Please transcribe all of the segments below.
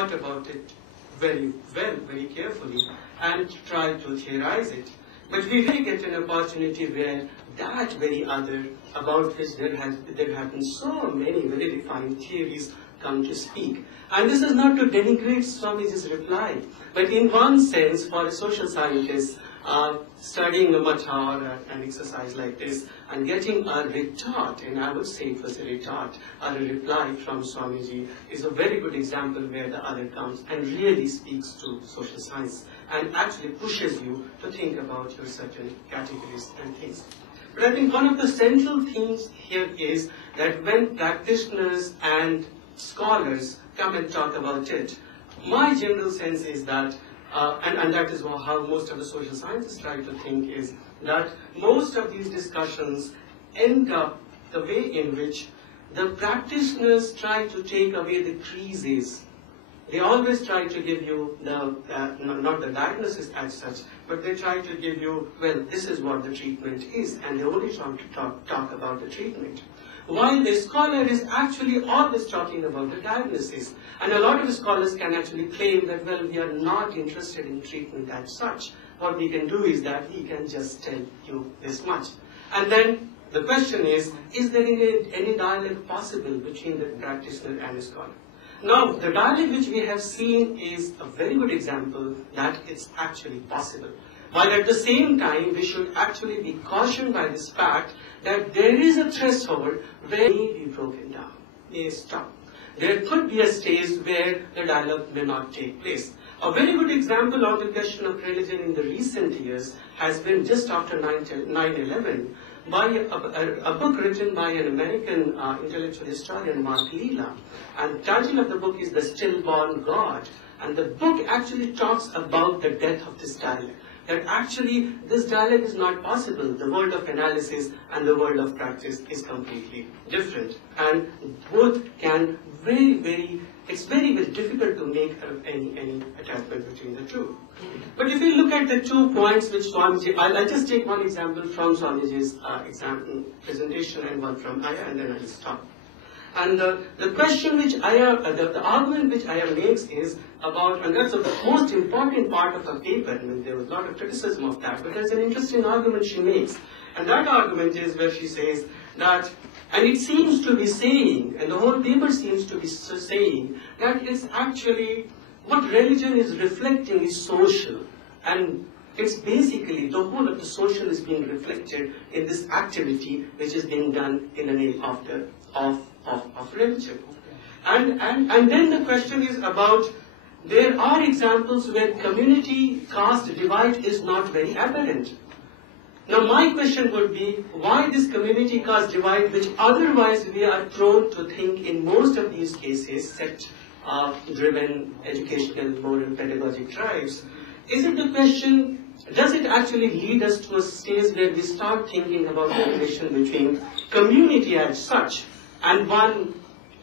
thought about it very well, very carefully, and tried to theorize it. But we really get an opportunity where that very other, about which there have been so many very refined theories, come to speak. And this is not to denigrate Swamiji's reply, but in one sense, for a social scientist, studying a matha or an exercise like this and getting a retort, and I would say it was a retort or a reply from Swamiji, is a very good example where the other comes and really speaks to social science and actually pushes you to think about your certain categories and things. But I think one of the central things here is that when practitioners and scholars come and talk about it, my general sense is that and that is how most of the social scientists try to think, is that most of these discussions end up the way in which the practitioners try to take away the creases. They always try to give you not the diagnosis as such, but they try to give you, well, this is what the treatment is, and they only try to talk about the treatment. While the scholar is actually always talking about the diagnosis. And a lot of scholars can actually claim that, well, we are not interested in treatment as such. What we can do is that we can just tell you this much. And then the question is there any dialogue possible between the practitioner and the scholar? Now, the dialogue which we have seen is a very good example that it's actually possible. While at the same time, we should actually be cautioned by this fact that there is a threshold where it may be broken down, may stop. There could be a stage where the dialogue may not take place. A very good example of the question of religion in the recent years has been just after 9/11 by a book written by an American intellectual historian, Mark Lilla. And the title of the book is The Stillborn God. And the book actually talks about the death of this dialogue. That actually this dialogue is not possible. The world of analysis and the world of practice is completely different. And both can it's very, very difficult to make any attachment between the two. But if you look at the 2 points which Swamiji, I'll just take one example from Swamiji's presentation and one from Aya, and then I'll stop. And the question which the argument which Aya makes is about, and that's the most important part of her paper, I mean, there was a lot of criticism of that, but there's an interesting argument she makes. And that argument is where she says that, and it seems to be saying, and the whole paper seems to be saying, that it's actually, what religion is reflecting is social. And it's basically, the whole of the social is being reflected in this activity which is being done in the name of religion. And then the question is about, there are examples where community caste divide is not very apparent. Now my question would be, why this community caste divide, which otherwise we are prone to think in most of these cases, sect-driven educational, moral, pedagogic tribes, is it the question, does it actually lead us to a stage where we start thinking about the relation between community as such and one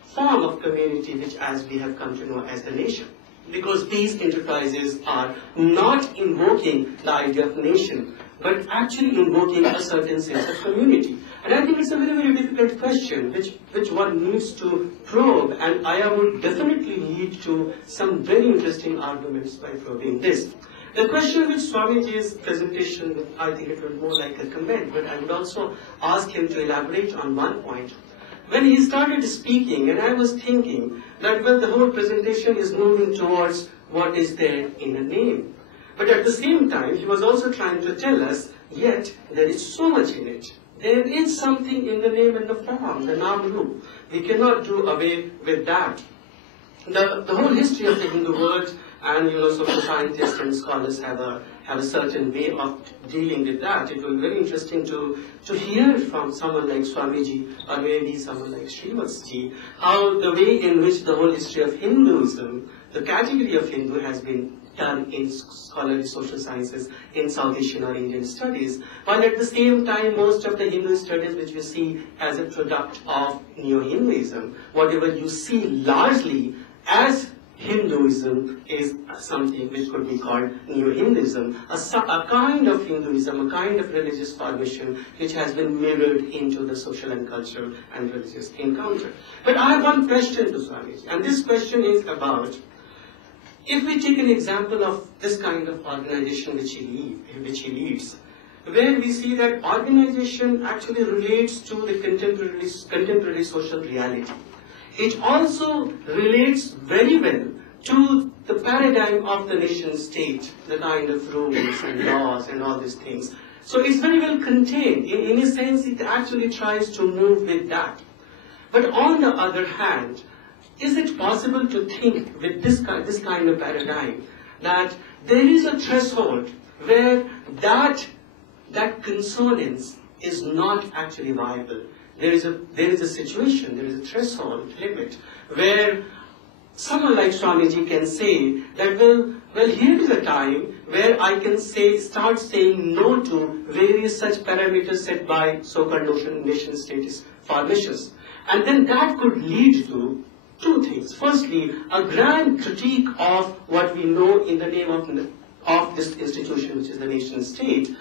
form of community which as we have come to know as the nation? Because these enterprises are not invoking the idea of nation, but actually invoking a certain sense of community. And I think it's a very, very difficult question which one needs to probe, and I would definitely lead to some very interesting arguments by probing this. The question with Swamiji's presentation, I think it was more like a comment, but I would also ask him to elaborate on one point. When he started speaking, and I was thinking that, well, the whole presentation is moving towards what is there in a name. But at the same time, he was also trying to tell us, yet there is so much in it. There is something in the name and the form, the Nam-Rup. We cannot do away with that. The whole history of the Hindu world, and social scientists and scholars have a certain way of dealing with that. It will be very interesting to hear from someone like Swamiji or maybe someone like Srivatji, how the way in which the whole history of Hinduism, the category of Hindu has been done in scholarly social sciences in South Asian or Indian studies, while at the same time most of the Hindu studies which we see as a product of Neo-Hinduism, whatever you see largely as Hinduism is something which could be called Neo-Hinduism, a kind of Hinduism, a kind of religious formation which has been mirrored into the social and cultural and religious encounter. But I have one question to Swamiji, and this question is about If we take an example of this kind of organization which he leads, where we see that organization actually relates to the contemporary social reality. It also relates very well to the paradigm of the nation state, the kind of rules and laws and all these things. So it's very well contained. In a sense, it actually tries to move with that. But on the other hand, is it possible to think with this kind of paradigm that there is a threshold where that consonance is not actually viable? There is a situation, there is a threshold limit where someone like Swamiji can say that, well, here is a time where I can start saying no to various such parameters set by so-called nation state formations. And then that could lead to two things. Firstly, a grand critique of what we know in the name of this institution, which is the nation state.